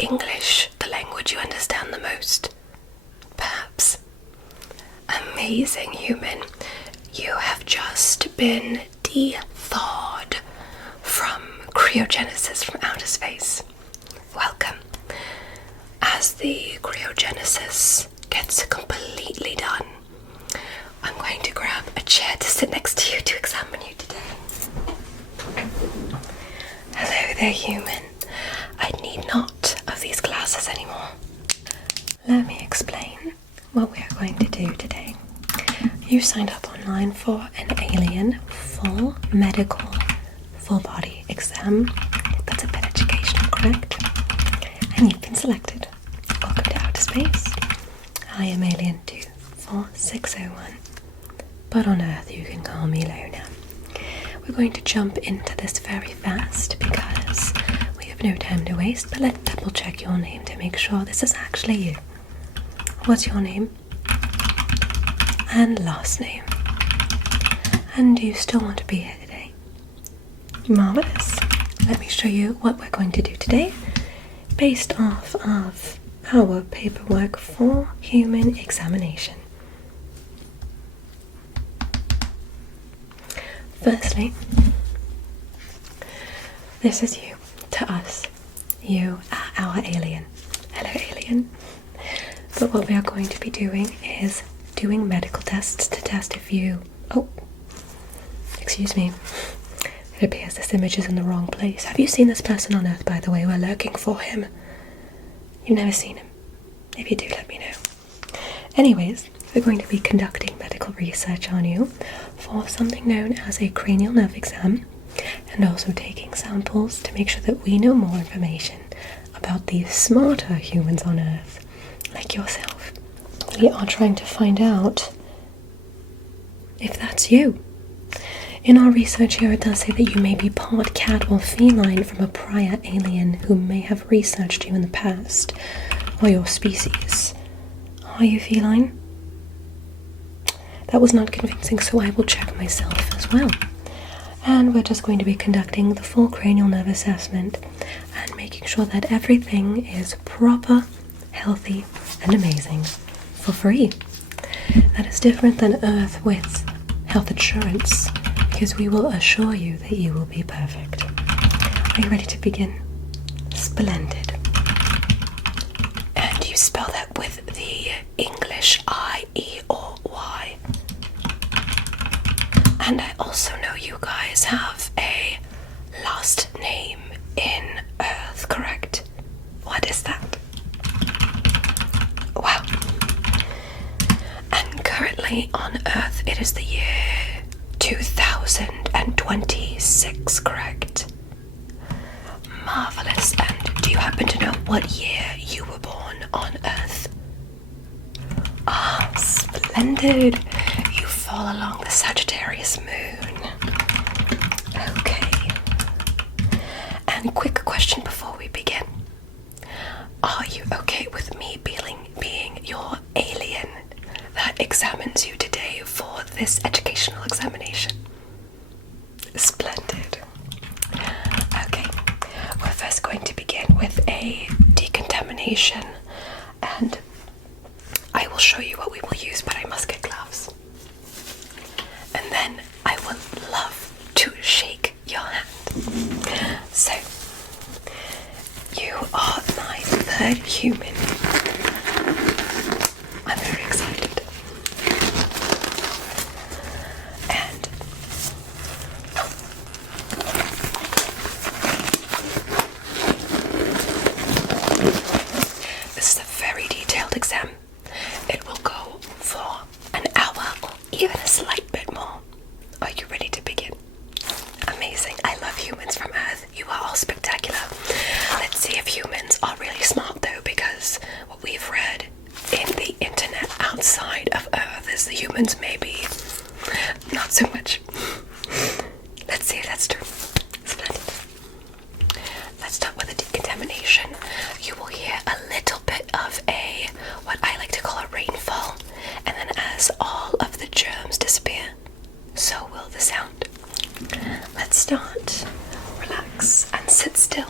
English the language you understand the most? Perhaps. Amazing, human. You have just been de-thawed from cryogenesis from outer space. Welcome. As the cryogenesis gets completely done, I'm going to grab a chair to sit next to you to examine you today. Hello there, human. I need not of these glasses anymore. Let me explain what we are going to do today. You signed up online for an alien full medical full body exam. That's a bit educational, correct? And you've been selected. Welcome to outer space. I am Alien 24601, but on Earth you can call me Lona. We're going to jump into this very fast because we have no time to waste, but let's double check your name to make sure this is actually you. What's your name? And last name. And do you still want to be here today? Marvelous. Let me show you what we're going to do today based off of our paperwork for human examination. Firstly, this is you to us. You are our alien. Hello, alien. But what we are going to be doing is doing medical tests to test if you... Oh, excuse me. It appears this image is in the wrong place. Have you seen this person on Earth, by the way? We're lurking for him. You've never seen him. If you do, let me know. Anyways, we're going to be conducting medical research on you for something known as a cranial nerve exam, and also taking samples to make sure that we know more information about these smarter humans on Earth, like yourself. We are trying to find out if that's you. In our research here, it does say that you may be part cat or feline from a prior alien who may have researched you in the past, or your species. Are you feline? That was not convincing, so I will check myself as well. And we're just going to be conducting the full cranial nerve assessment and making sure that everything is proper, healthy, and amazing for free. That is different than Earth with health insurance, because we will assure you that you will be perfect. Are you ready to begin? Splendid. And you spell that with the English I, E, or Y. And I also know you guys have a last name in Earth, correct? What is that? Wow. And currently on Earth it is the year 2026, correct? Marvelous. And do you happen to know what year you were born on Earth? Ah, splendid. You fall along the Sagittarius moon. Okay. And quick question before we begin. Are you okay with me being your alien that examines you today for this educational examination? Splendid. Okay, we're first going to begin with a decontamination, and I will show you what we will use, but I must get gloves. And then I would love to shake your hand. So, you are my third human. I'm very excited. And this is a very detailed exam. It will go for an hour or even a slight bit more. Are you ready to begin? Amazing. I love humans from Earth. You are all spectacular. Let's see if humans are really smart though, because what we've read in the internet outside of Earth is the humans maybe not so much. Let's see if that's true. Splendid. Let's start with the decontamination. You will hear a little bit of what I like to call a rainfall, and then as all of the germs disappear, so will the sound. Let's start. Relax and sit still.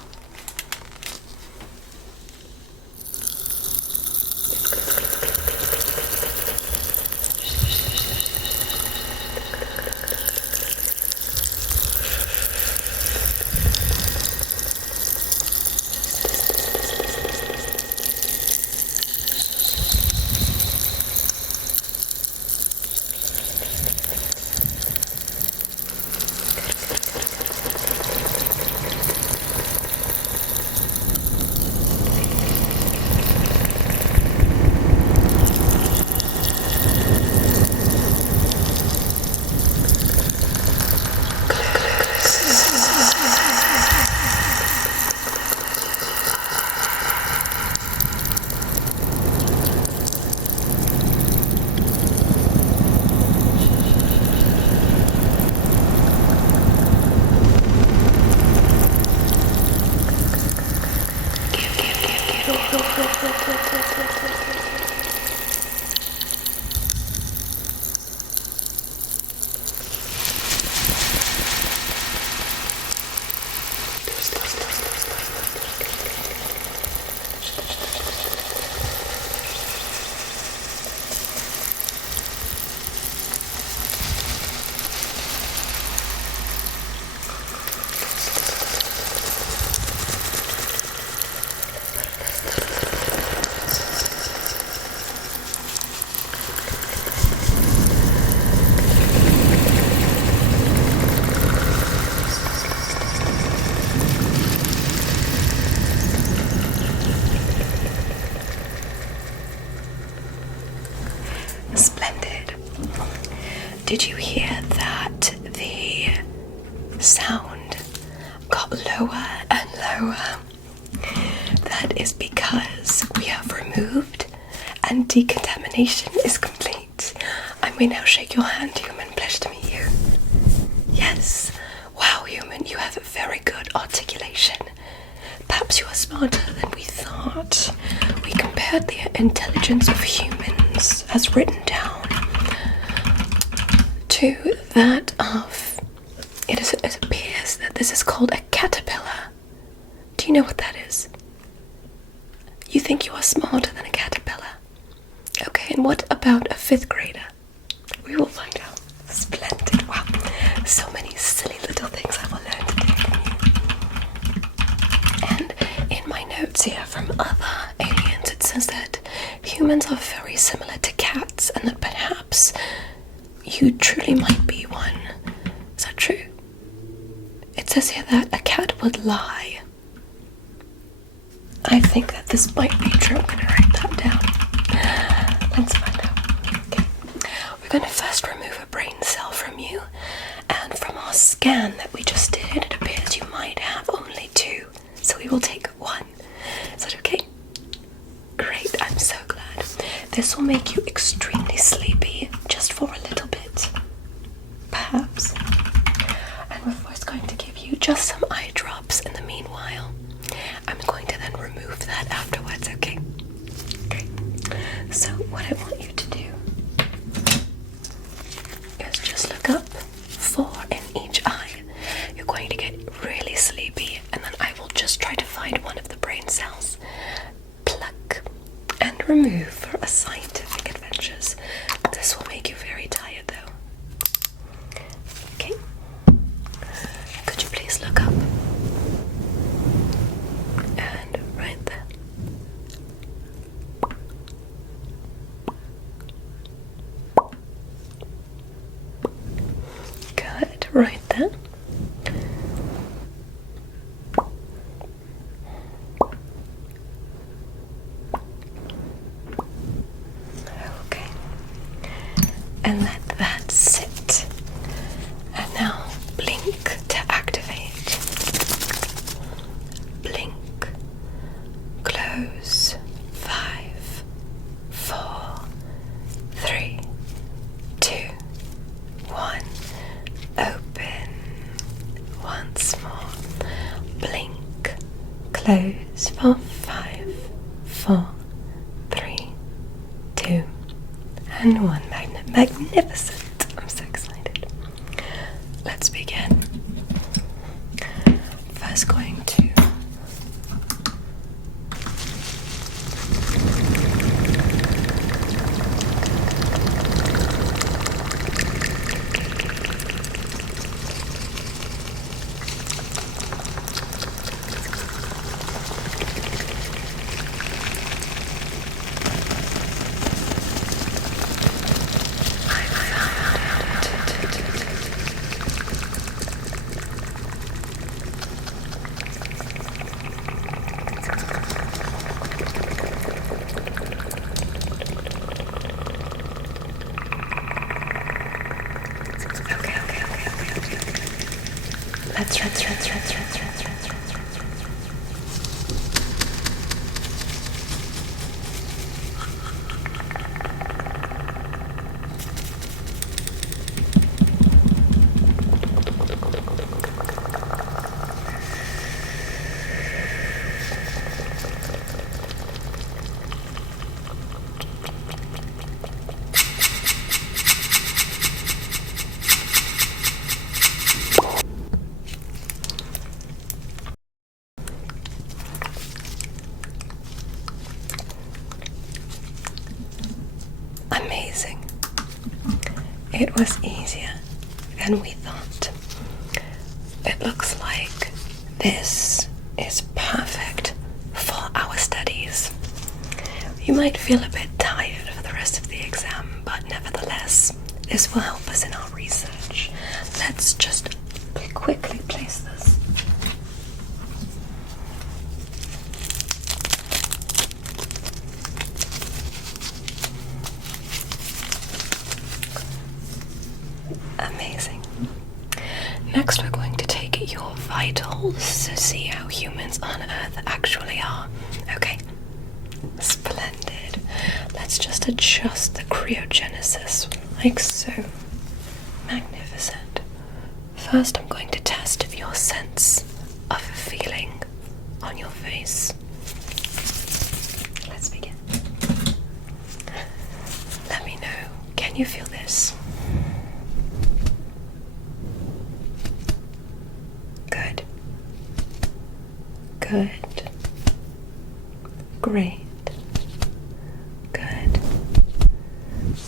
Splendid. Did you hear that the sound got lower and lower? That is because we have removed and decontamination is complete. I may now shake your hand, human. Pleasure to meet you. Yes. Wow, human, you have a very good articulation. Perhaps you are smarter than we thought. We compared the intelligence of humans, as written down, to that of... It appears that this is called a caterpillar. Do you know what that is? You think you are smarter than a caterpillar? Okay, and what about a 5th grader? We will find out. Splendid. Wow. So many silly little things I will learn today from you. And in my notes here from other aliens, it says that humans are very similar to cats and that perhaps you truly might be one. Is that true? It says here that a cat would lie. I think that this might be true. I'm going to write that down. Let's find out. Okay. We're going to first remove a brain cell from you, and from our scan that we just did, it appears you might have only 2. So we will take 1. Is that okay? Great, I'm so glad. This will make you extremely sleepy, just for a little bit. Perhaps. And we're first going to give you just some eye drops in the meanwhile. I'm going to then remove that afterwards, okay? Okay. So what I want you to do is just look up, 4 in each eye. You're going to get really sleepy, and then I will just try to find one of the brain cells, pluck, and remove for a scientific adventures. This will make you very tired though. Okay. Could you please look up? And right there. Good, right there. Okay. And let that sit. And now blink to activate. Blink. Close. 5, 4, 3, 2, 1. Open. Once more. Blink. Close for 5, 4, 3, 2, and 1. Magnificent. I'm so excited. Let's begin. First going to It was easier than we thought. It looks like this is perfect for our studies. You might feel a bit tired for the rest of the exam, but nevertheless, this will help us in our research. Let's just quickly place this. Amazing. Next, we're going to take your vitals to see how humans on Earth actually are. Okay? Splendid. Let's just adjust the cryogenesis, like so. Magnificent. First, I'm going to test your sense of feeling on your face. Let's begin. Let me know. Can you feel this? Good. Good. Great. Good.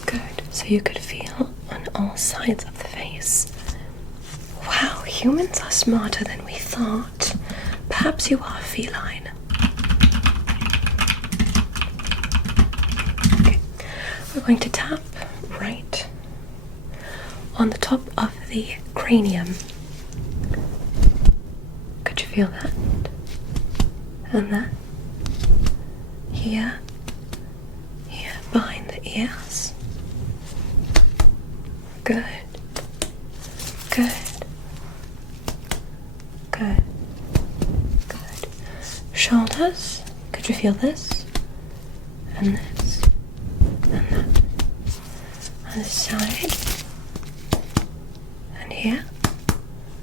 Good. So you could feel on all sides of the face. Wow, humans are smarter than we thought. Perhaps you are feline. Okay. We're going to tap right on the top of the cranium. Could you feel that? And that? Here, behind the ears. Good. Good. Good. Good. Shoulders. Could you feel this? And this. And that. On this side. And here.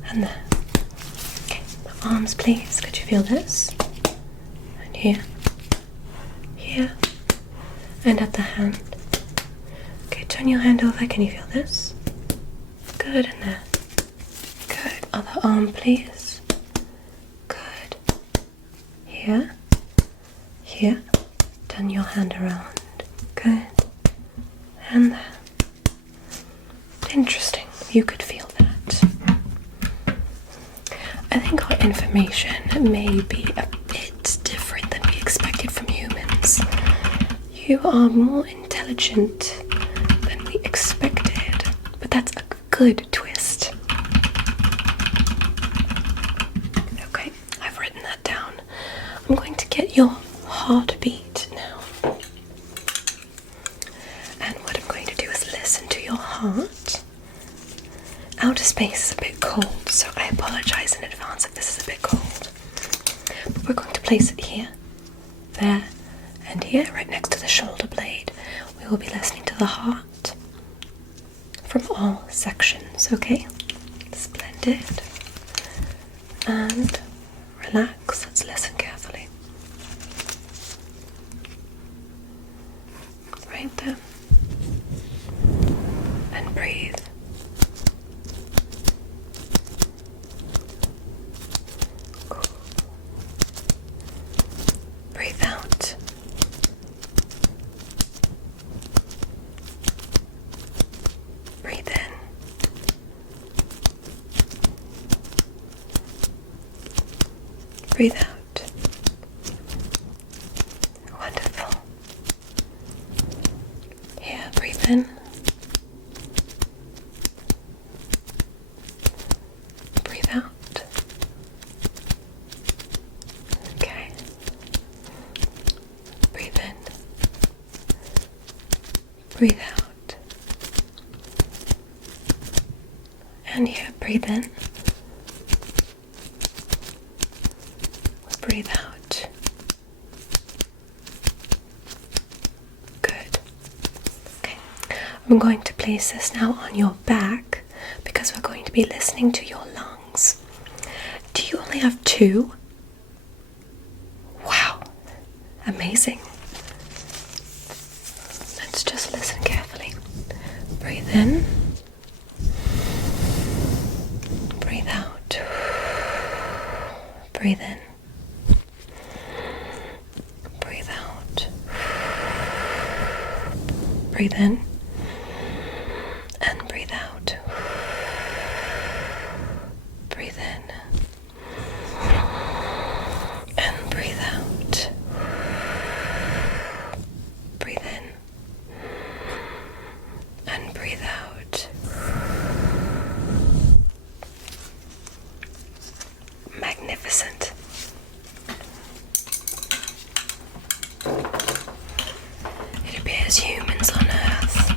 And there. Okay. Arms, please. Could you feel this? And here. Here. And at the hand. Okay, turn your hand over. Can you feel this? Good, and there. Good. Other arm, please. Good. Here. Here. Turn your hand around. Good. And there. Interesting. You could feel that. I think our information may be a bit different than we expected from humans. You are more intelligent than we expected, but that's a good twist. Okay, I've written that down. I'm going to get your heartbeat now. And what I'm going to do is listen to your heart. Outer space is a bit cold, so I apologize in advance if this is a bit cold. But we're going to place it here, there, and here, right next to the shoulder blade. We will be listening to the heart from all sections, okay? Splendid. And relax, let's listen carefully. Right there. And breathe. Breathe out. Breathe in. Breathe out. Wonderful. Here, breathe in. Breathe out. Okay. Breathe in. Breathe out. And here, breathe in. Breathe out. Good. Okay. I'm going to place this now on your back because we're going to be listening to your lungs. Do you only have two? Wow. Amazing. Let's just listen carefully. Breathe in. Breathe out. Breathe in. Breathe out. Breathe in. And breathe because humans on Earth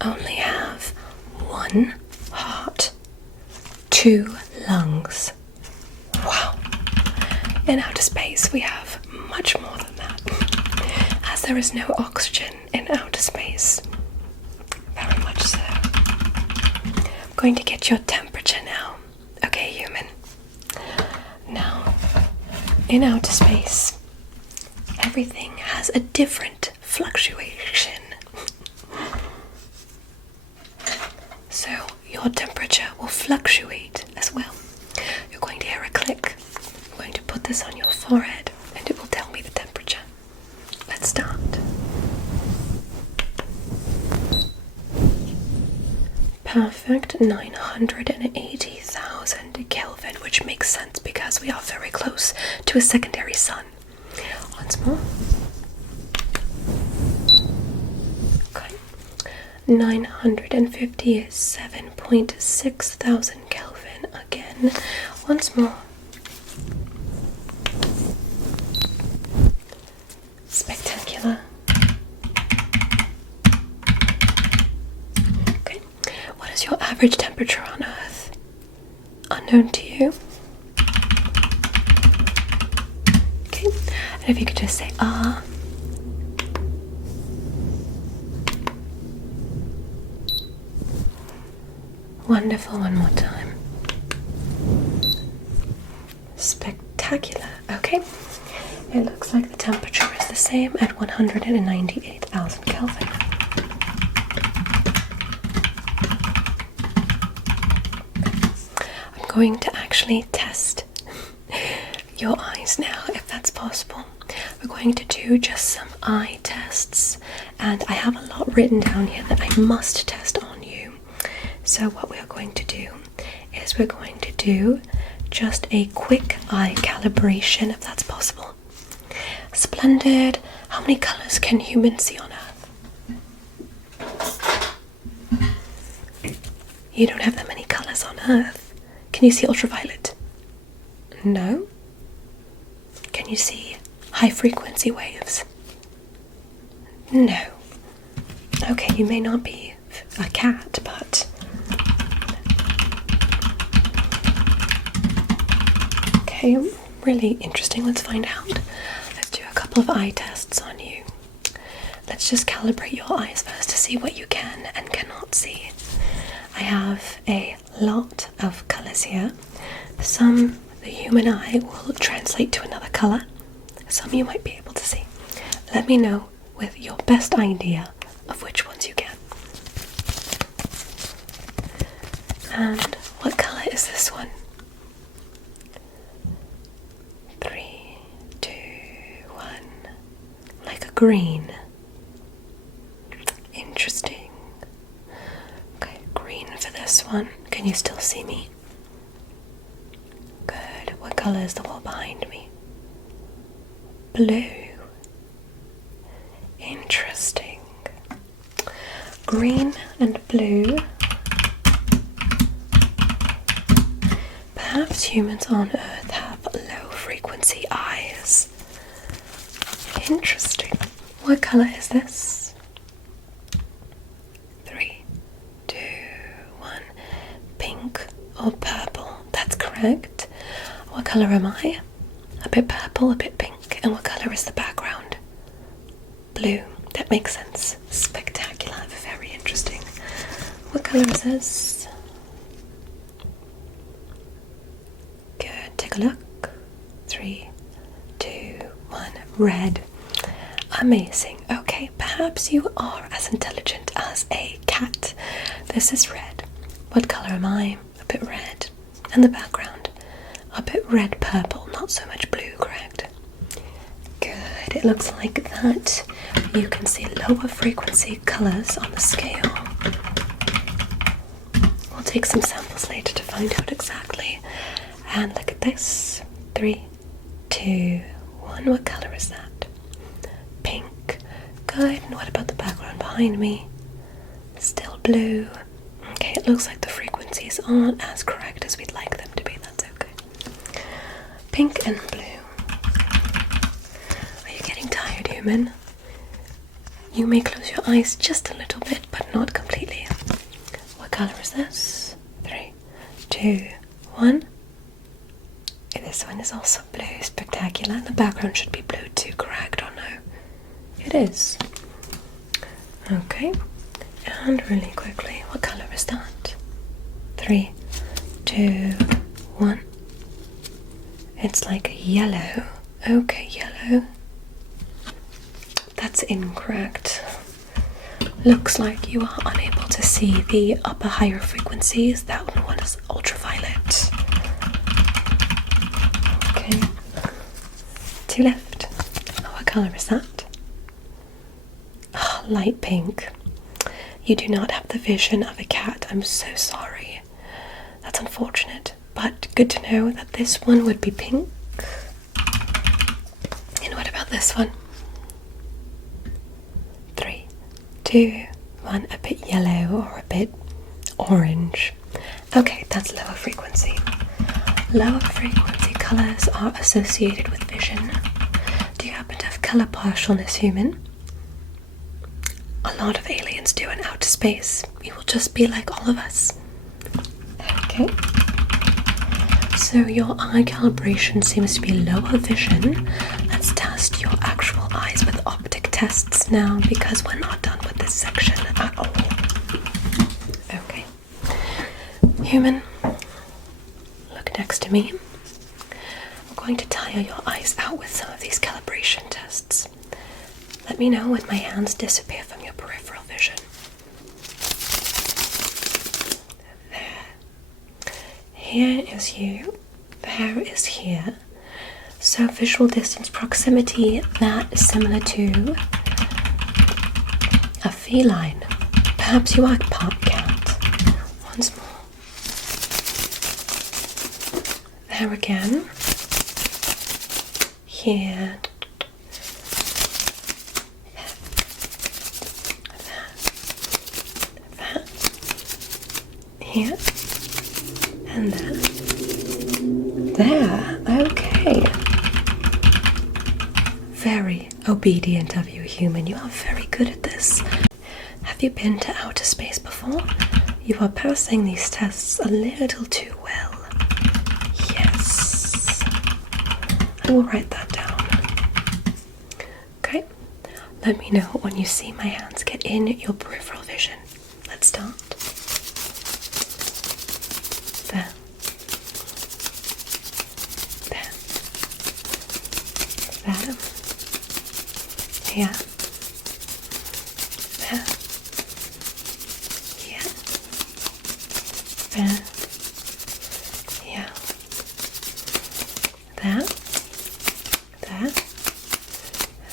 only have one heart, 2 lungs. Wow. In outer space, we have much more than that, as there is no oxygen in outer space. Very much so. I'm going to get your temperature now. Okay, human. Now, in outer space, everything has a different fluctuation. So your temperature will fluctuate as well. You're going to hear a click. I'm going to put this on your forehead and it will tell me the temperature. Let's start. Perfect, 980,000 Kelvin, which makes sense because we are very close to a secondary sun. Once more. Okay. 957.6 thousand Kelvin again. Once more. Spectacular. Okay. What is your average temperature on Earth? Unknown to you. Okay. And if you could just say ah. Wonderful, one more time. Spectacular. Okay. It looks like the temperature is the same at 198,000 Kelvin. I'm going to actually test your eyes now, if that's possible. We're going to do just some eye tests, and I have a lot written down here that I must test on you. So what we are going to do is we're going to do just a quick eye calibration, if that's possible. Splendid. How many colours can humans see on Earth? You don't have that many colours on Earth. Can you see ultraviolet? No. Can you see high frequency waves? No. Okay, you may not be a cat, but okay, really interesting. Let's find out. Let's do a couple of eye tests on you. Let's just calibrate your eyes first to see what you can and cannot see. I have a lot of colours here. Some the human eye will translate to another colour. Some you might be able to see. Let me know with your best idea of which ones you can. And what colour is this one? 3, 2, 1. Like a green. Interesting. Okay, green for this one. Can you still see me? Good. What colour is the wall behind me? Blue. Interesting. Green and blue. Perhaps humans on Earth have low frequency eyes. Interesting. What colour is this? 3, 2, 1. Pink or purple? That's correct. What colour am I? A bit purple, a bit pink. And what colour is the background? Blue. That makes sense. Spectacular. Very interesting. What colour is this? Good. Take a look. 3, 2, 1. Red. Amazing. Okay, perhaps you are as intelligent as a cat. This is red. What colour am I? A bit red. And the background? A bit red purple, not so much blue, correct? Good. It looks like that. You can see lower frequency colours on the scale. We'll take some samples later to find out exactly. And look at this. 3, 2, 1. What colour is that? Pink. Good. And what about the background behind me? Still blue. Okay, it looks like the frequencies aren't as correct as we'd like them to be. That's okay. Pink and blue. Are you getting tired, human? You may close your eyes just a little bit, but not completely. What color is this? 3, 2, 1. This one is also blue. Spectacular. And the background should be blue too, correct or no? It is. Okay. And really quickly, what color is that? 3, 2, 1. It's like yellow. Okay, yellow. That's incorrect. Looks like you are unable to see the upper higher frequencies. That one is ultraviolet. Okay. 2 left. Oh, what color is that? Oh, light pink. You do not have the vision of a cat. I'm so sorry. That's unfortunate. But good to know that this one would be pink. And what about this one? 3, 2, 1. A bit yellow or a bit orange. Okay, that's lower frequency. Lower frequency colors are associated with vision. Do you happen to have color partialness, human? A lot of aliens do in outer space. You will just be like all of us. Okay. So your eye calibration seems to be lower vision. Let's test your actual eyes with optic tests now, because we're not done with this section at all. Okay. Human, look next to me. I'm going to tire your eyes out with some of these calibration tests. Let me know when my hands disappear from your peripheral vision. There. Here is you. There is here. So visual distance proximity, that is similar to a feline. Perhaps you are part cat. Once more. There again. Here. Here and there. Okay. Very obedient of you, human. You are very good at this. Have you been to outer space before? You are passing these tests a little too well. Yes. I will write that down. Okay. Let me know when you see my hands get in your peripheral vision. Let's start. There. There. There. Here. There. Here. There. Here. There. There.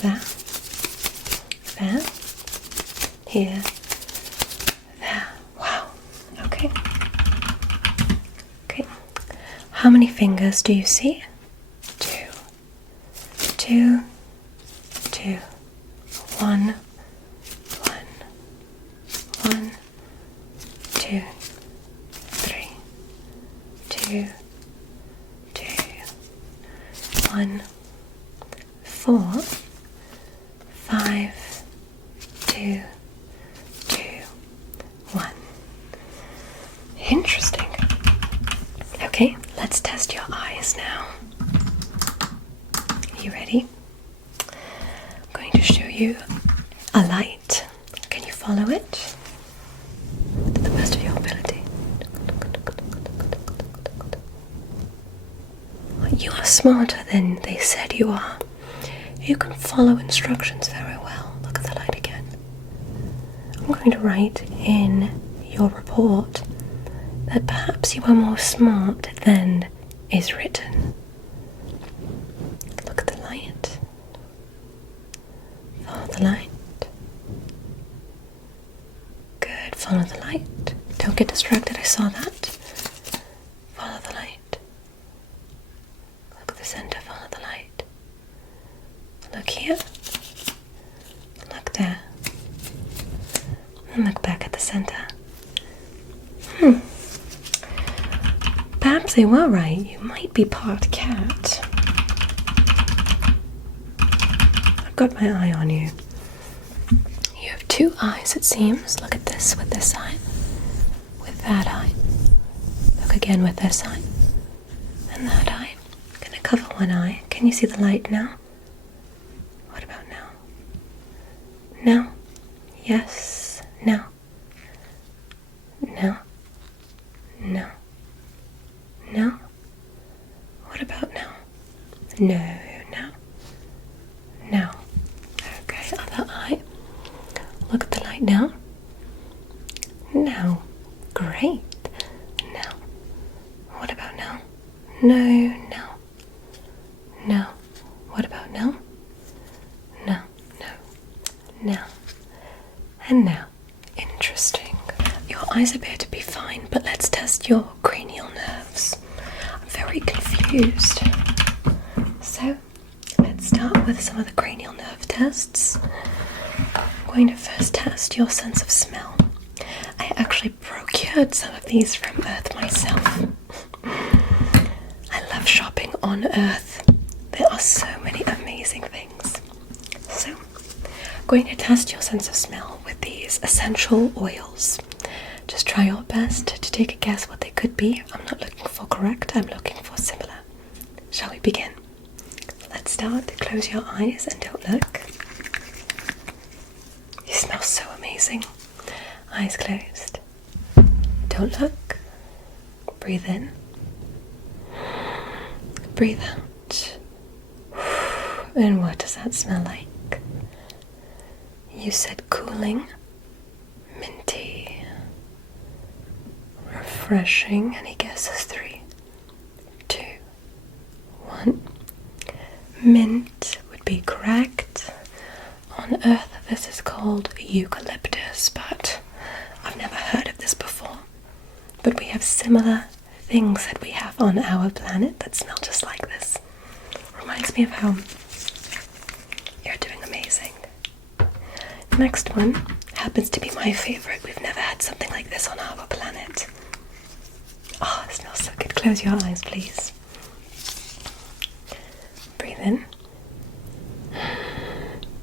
There. There. Here. There. Wow. Okay. How many fingers do you see? 2. 2. 2. 1. 1. 1. 2. 3. 2. 2. 1. 4. 5. 2. 2. 1. Interesting. Okay, let's test your eyes now. Are you ready? I'm going to show you a light. Can you follow it? To the best of your ability. You are smarter than they said you are. You can follow instructions very well. Look at the light again. I'm going to write in your report that perhaps you are more smart than is written. Look at the light. Follow the light. Good, follow the light. Don't get distracted, I saw that. Follow the light. Look at the center, follow the light. Look here. Look there. And look back at the center. Perhaps they were right. You might be part cat. I've got my eye on you. have two eyes, it seems. Look at this with this eye, with that eye. Look again with this eye, and that eye. I'm gonna cover one eye. Can you see the light now? What about now? Now? Yes. Now? Now? No. No? What about now? No. Now? Now. Okay, other eye. Look at the light now. Now. Great. Now. What about now? No. Now. Now. What about now? No. No. Now. And now. Interesting. Your eyes appear to be fine, but let's test your cranial nerves. I'm very confused. So, let's start with some of the cranial nerve tests. I'm going to first test your sense of smell. I actually procured some of these from Earth myself. I love shopping on Earth. There are so many amazing things. So, I'm going to test your sense of smell with these essential oils. Just try your best to take a guess what they could be. I'm not looking for correct, I'm looking for similar. Shall we begin? Let's start. Close your eyes and don't look. You smell so amazing. Eyes closed. Don't look. Breathe in. Breathe out. And what does that smell like? You said cooling, minty, refreshing. Any guesses? 3, 2, 1. Mint would be correct. On Earth, this is called eucalyptus, but I've never heard of this before. But we have similar things that we have on our planet that smell just like this. Reminds me of how you're doing amazing. Next one happens to be my favorite. We've never had something like this on our planet. Oh, it smells so good. Close your eyes, please. Breathe in.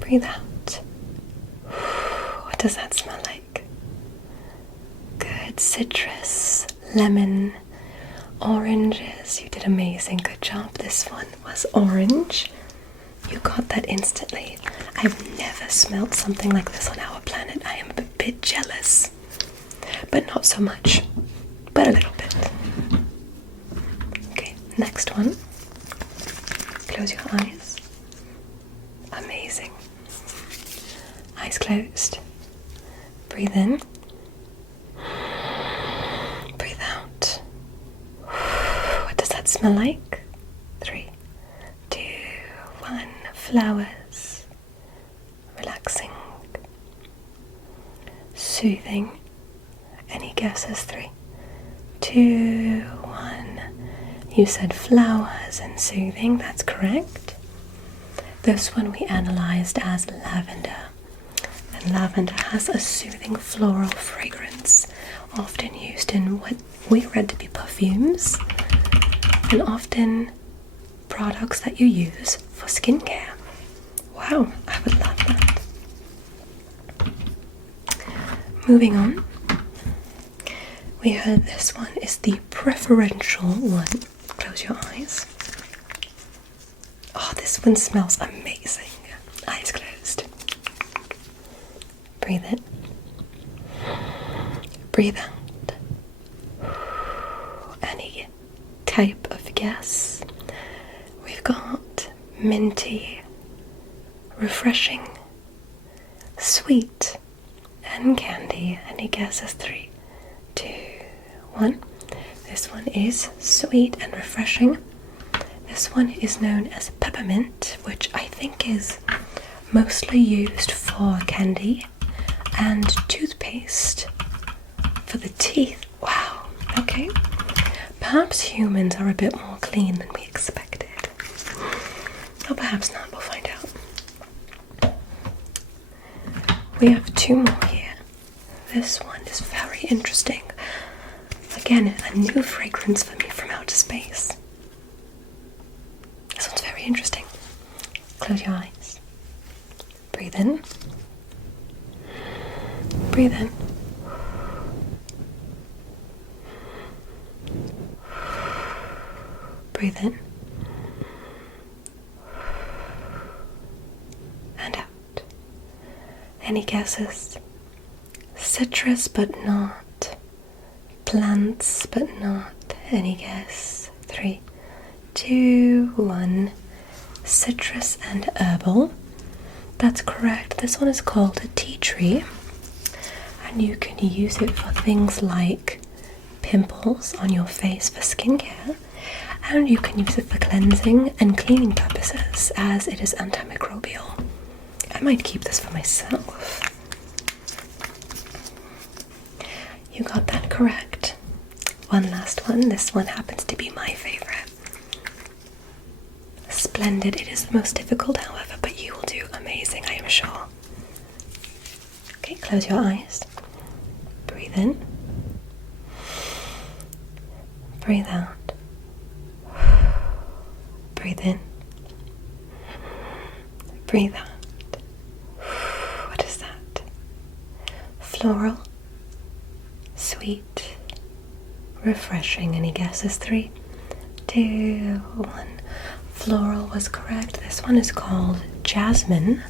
Breathe out. What does that smell like? Good. Citrus, lemon, oranges. You did amazing. Good job. This one was orange. You got that instantly. I've never smelled something like this on our planet. I am a bit jealous. But not so much. But a little bit. Okay, next one. Close your eyes. Amazing. Eyes closed. Breathe in. Breathe out. What does that smell like? 3, 2, 1. Flowers. Relaxing. Soothing. Any guesses? 3, 2, 1. You said flowers and soothing. That's correct. This one we analyzed as lavender. And lavender has a soothing floral fragrance, often used in what we read to be perfumes, and often products that you use for skincare. Wow, I would love that. Moving on, we heard this one is the preferential one. Close your eyes. Oh, this one smells amazing. Eyes closed. Breathe in. Breathe out. Any type of gas. We've got minty, refreshing, sweet, and candy. Any guesses? 3, 2, 1. This one is sweet and refreshing. This one is known as peppermint, which I think is mostly used for candy and toothpaste for the teeth. Wow, okay. Perhaps humans are a bit more clean than we expected. Or perhaps not, we'll find out. We have 2 more here. This one is very interesting. Again, a new fragrance for me from outer space. This one's very interesting. Close your eyes. Breathe in. Breathe in. Breathe in. And out. Any guesses? Citrus but not. Plants but not. Any guess? 3, 2, 1. Citrus and herbal. That's correct. This one is called a tea tree. And you can use it for things like pimples on your face for skincare. And you can use it for cleansing and cleaning purposes, as it is antimicrobial. I might keep this for myself. You got that correct. One last one. This one happens to be my favorite. Splendid. It is the most difficult, however, but you will do amazing, I am sure. Okay, close your eyes. Breathe in. Breathe out. Breathe in. Breathe out. What is that? Floral. Sweet. Refreshing. Any guesses? 3, 2, 1. Floral was correct. This one is called jasmine.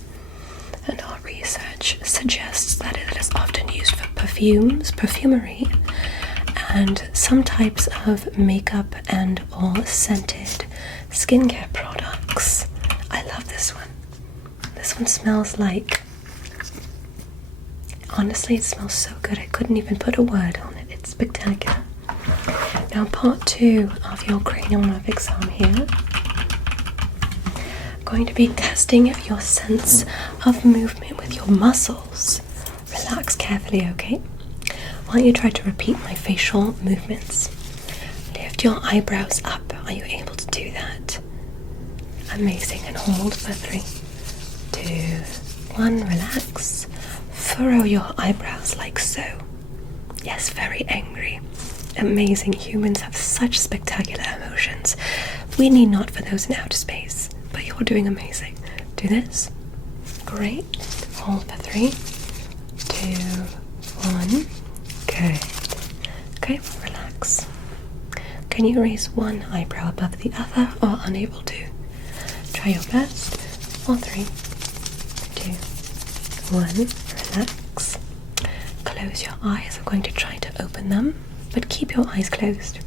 And our research suggests that it is often used for perfumes, perfumery, and some types of makeup and or scented skincare products. I love this one. This one smells like... Honestly, it smells so good. I couldn't even put a word on it. It's spectacular. Now, part 2 of your cranial nerve exam here. Going to be testing your sense of movement with your muscles. Relax carefully, okay? Why don't you try to repeat my facial movements? Lift your eyebrows up. Are you able to do that? Amazing. And hold for 3, 2, 1. Relax. Furrow your eyebrows like so. Yes, very angry. Amazing. Humans have such spectacular emotions. We need not for those in outer space. But you're doing amazing. Do this. Great. Hold for 3, 2, 1. Good. Okay, relax. Can you raise one eyebrow above the other or unable to? Try your best. Or 3, 2, 1. Relax. Close your eyes. I'm going to try to open them, but keep your eyes closed.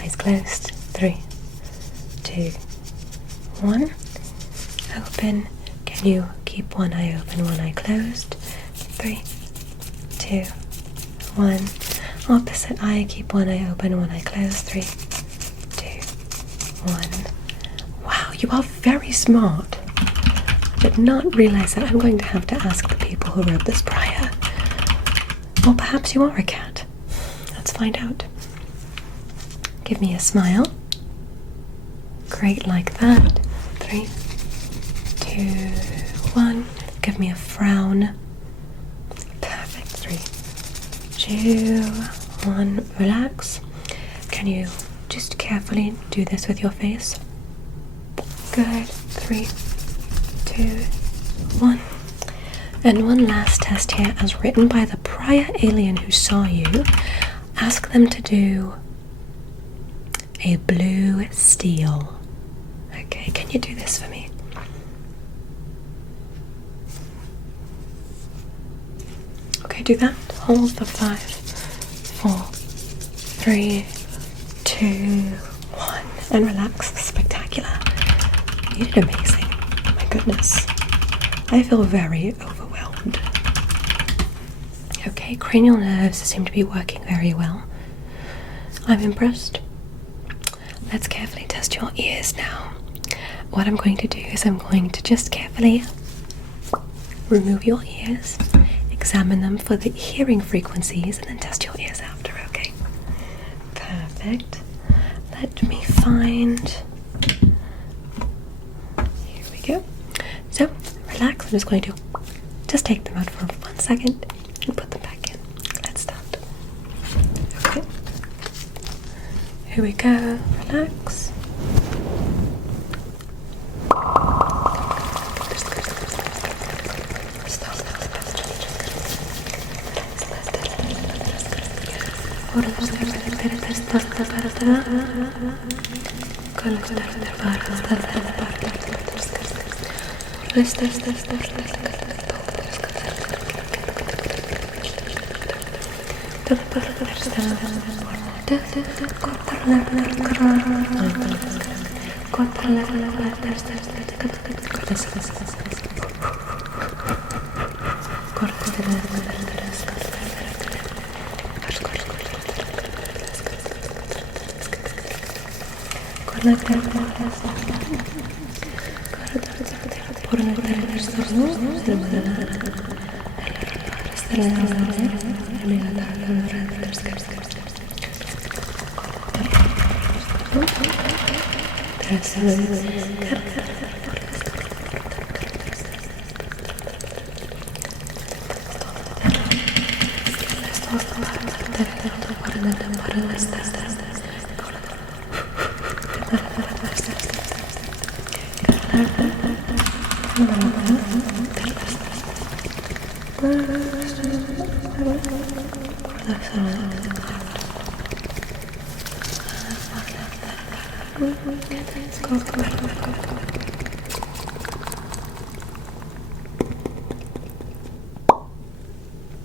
Eyes closed. 3, 2, 1. Open. Can you keep one eye open, one eye closed? 3, 2, 1. Opposite eye. Keep one eye open, one eye closed. 3, 2, 1. Wow, you are very smart. I did not realize that. I'm going to have to ask the people who wrote this prior. Or perhaps you are a cat. Let's find out. Give me a smile. Great, like that. 3, 2, 1. Give me a frown. Perfect. 3, 2, 1. Relax. Can you just carefully do this with your face? Good. 3, 2, 1. And one last test here, as written by the prior alien who saw you. Ask them to do a blue steel. Okay, can you do this for me? Okay, do that. Hold for 5, 4, 3, 2, 1. And relax. Spectacular. You did amazing. My goodness. I feel very overwhelmed. Okay, cranial nerves seem to be working very well. I'm impressed. Let's carefully test your ears now. What I'm going to do is I'm going to just carefully remove your ears, examine them for the hearing frequencies, and then test your ears after, okay? Perfect. Let me find... Here we go. So, relax. I'm just going to just take them out for 1 second and put them back in. Let's start. Okay. Here we go. Relax.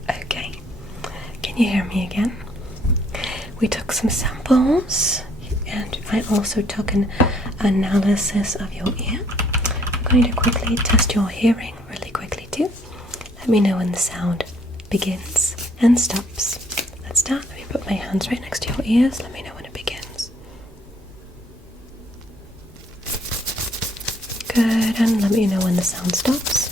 Okay, can you hear me again? We took some samples and I also took an analysis of your ear. I'm going to quickly test your hearing really quickly too. Let me know when the sound begins and stops. Let's start. Let me put my hands right next to your ears. Let me know when it begins. Good, and let me know when the sound stops.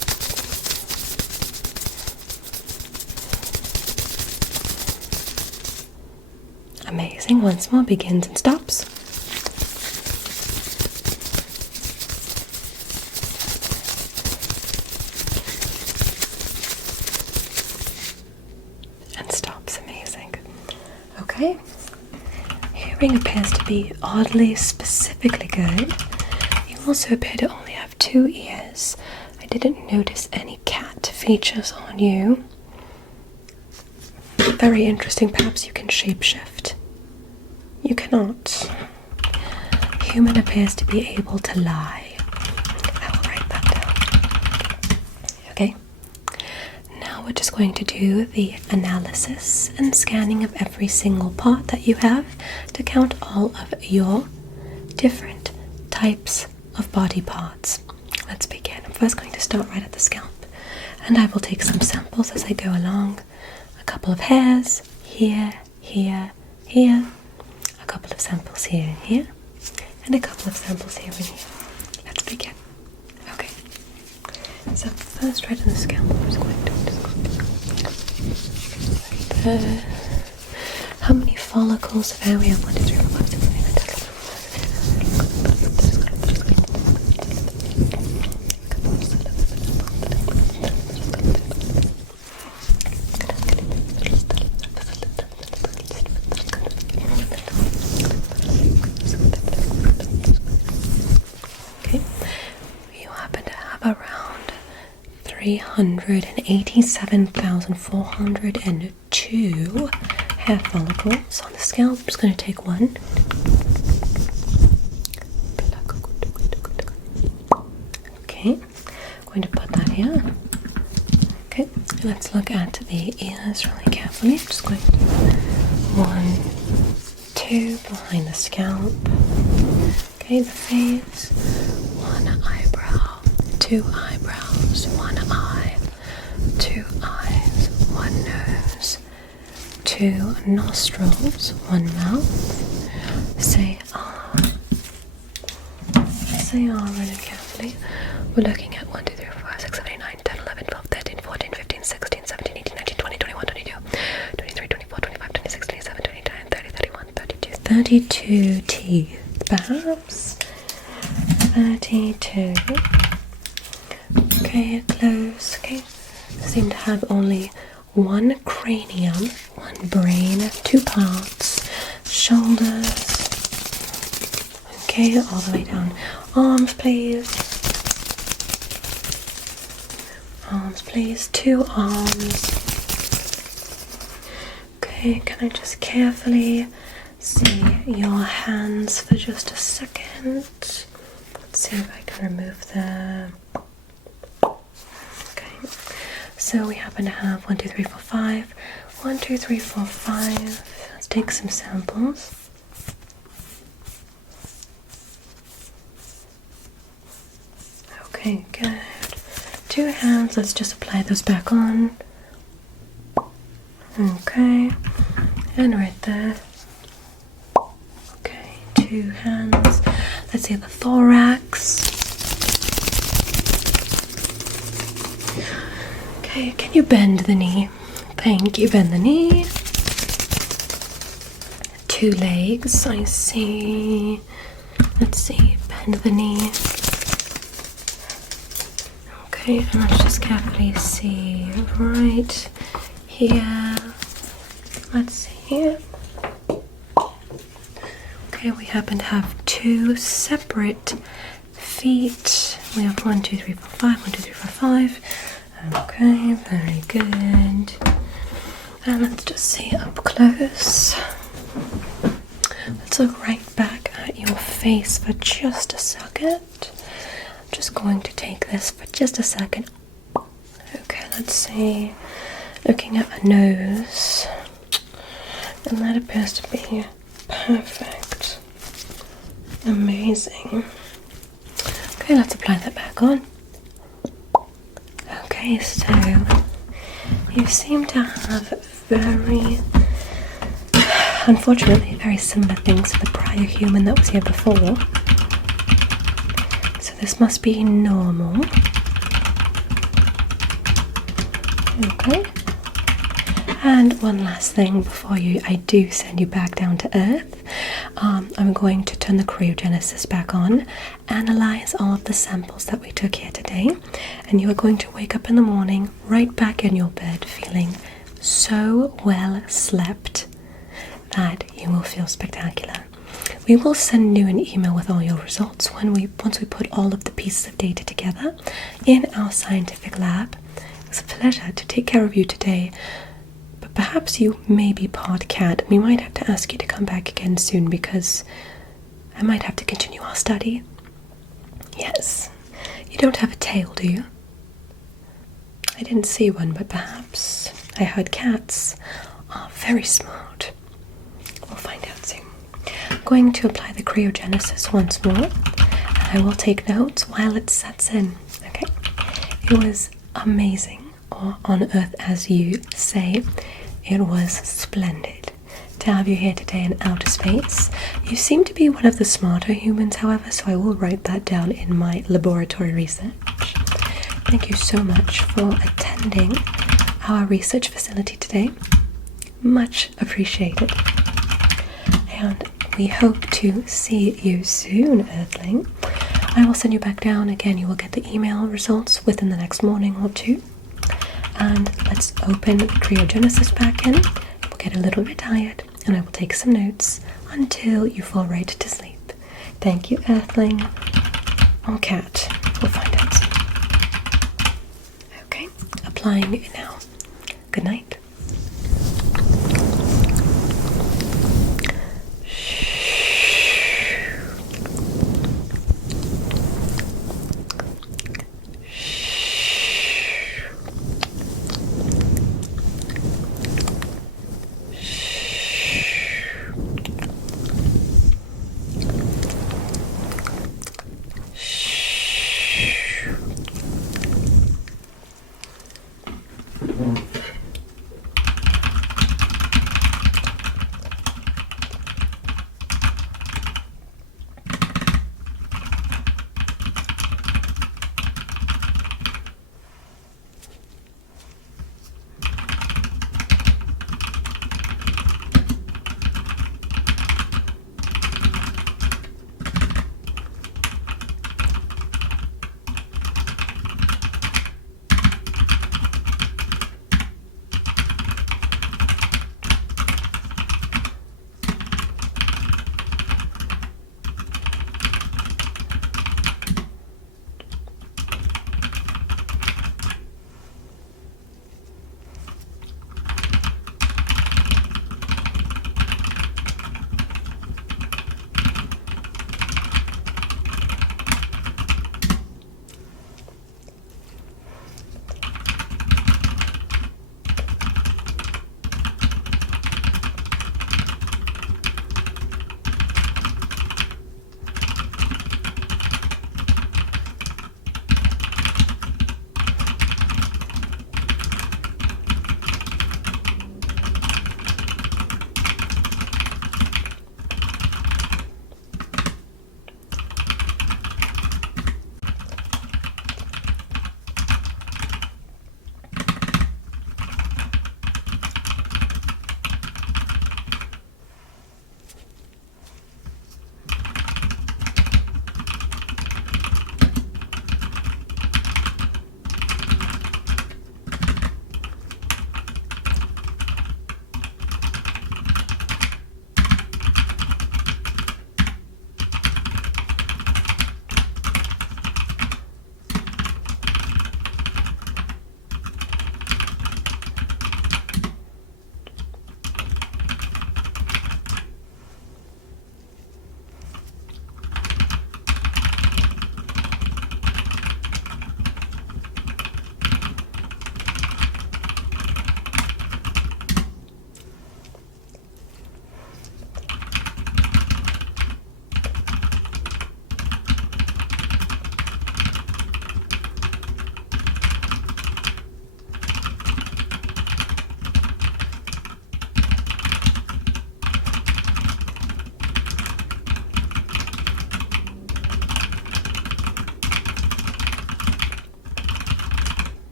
Amazing. Once more, begins and stops. And stops. Amazing. Okay. Hearing appears to be oddly specifically good. You also appear to only have 2 ears. I didn't notice any cat features on you. Very interesting. Perhaps you can shapeshift. You cannot. Human appears to be able to lie. I will write that down. Okay. Now we're just going to do the analysis and scanning of every single part that you have to count all of your different types of body parts. Let's begin. I'm first going to start right at the scalp, and I will take some samples as I go along. A couple of hairs here, here, here. A couple of samples here and here, and a couple of samples here and here. Let's begin. Okay. So first, right on the scalp, I'm just going to right there. How many follicles of hair we have? 1, 2, 3, 4, 5, 6, 7, 8, 9, 10, 11. Around 387,402 hair follicles on the scalp. I'm just going to take one. Okay, I'm going to put that here. Okay, let's look at the ears really carefully. I'm just going to do 1, 2 behind the scalp. Okay, the face, 1 eyebrow. 2 eyebrows, 1 eye, 2 eyes, 1 nose, 2 nostrils, 1 mouth. Say ah. Say ah really carefully. We're looking at 1, 2, 3, 4, 5, 6, 7, 8, 9, 10, 11, 12, 13, 14, 15, 16, 17, 18, 19, 20, 21, 22, 23, 24, 25, 26, 27, 29, 30, 31, 32, 32 teeth, perhaps. 32. Okay, close. Okay, seem to have only 1 cranium, 1 brain, 2 parts, shoulders. Okay, all the way down. Arms, please. Arms, please. 2 arms. Okay, Okay, can I just carefully see your hands for just a second? Let's see if I can remove them. Okay, so we happen to have 1, 2, 3, 4, 5. 1, 2, 3, 4, 5. Let's take some samples. Okay, good. 2 hands, let's just apply those back on. Okay, and right there. Okay, 2 hands. Let's see the thorax. Okay, can you bend the knee? Thank you, bend the knee. 2 legs, I see. Let's see, bend the knee. Okay, and let's just carefully see right here. Let's see. Okay, we happen to have 2 separate feet. We have 1, 2, 3, 4, 5. 1, 2, 3, 4, 5. Okay, very good. And let's just see up close. Let's look right back at your face for just a second. I'm just going to take this for just a second. Okay, let's see. Looking at the nose. And that appears to be perfect. Amazing. Okay, let's apply that back on. Okay, so you seem to have very, unfortunately, very similar things to the prior human that was here before. So this must be normal. Okay. And one last thing before I do send you back down to Earth. I'm going to turn the cryogenesis back on, analyze all of the samples that we took here today, and you are going to wake up in the morning right back in your bed feeling so well slept that you will feel spectacular. We will send you an email with all your results once we put all of the pieces of data together in our scientific lab. It was a pleasure to take care of you today. Perhaps you may be part cat. We might have to ask you to come back again soon because I might have to continue our study. Yes. You don't have a tail, do you? I didn't see one, but perhaps I heard cats are very smart. We'll find out soon. I'm going to apply the cryogenesis once more, and I will take notes while it sets in. Okay? It was amazing, or on Earth as you say. It was splendid to have you here today in outer space. You seem to be one of the smarter humans, however, so I will write that down in my laboratory research. Thank you so much for attending our research facility today. Much appreciated. And we hope to see you soon, Earthling. I will send you back down. Again, you will get the email results within the next morning or 2. And let's open the cryogenesis back in. We'll get a little bit tired, and I will take some notes until you fall right to sleep. Thank you, Earthling. Or cat. We'll find out soon. Okay, applying it now. Good night.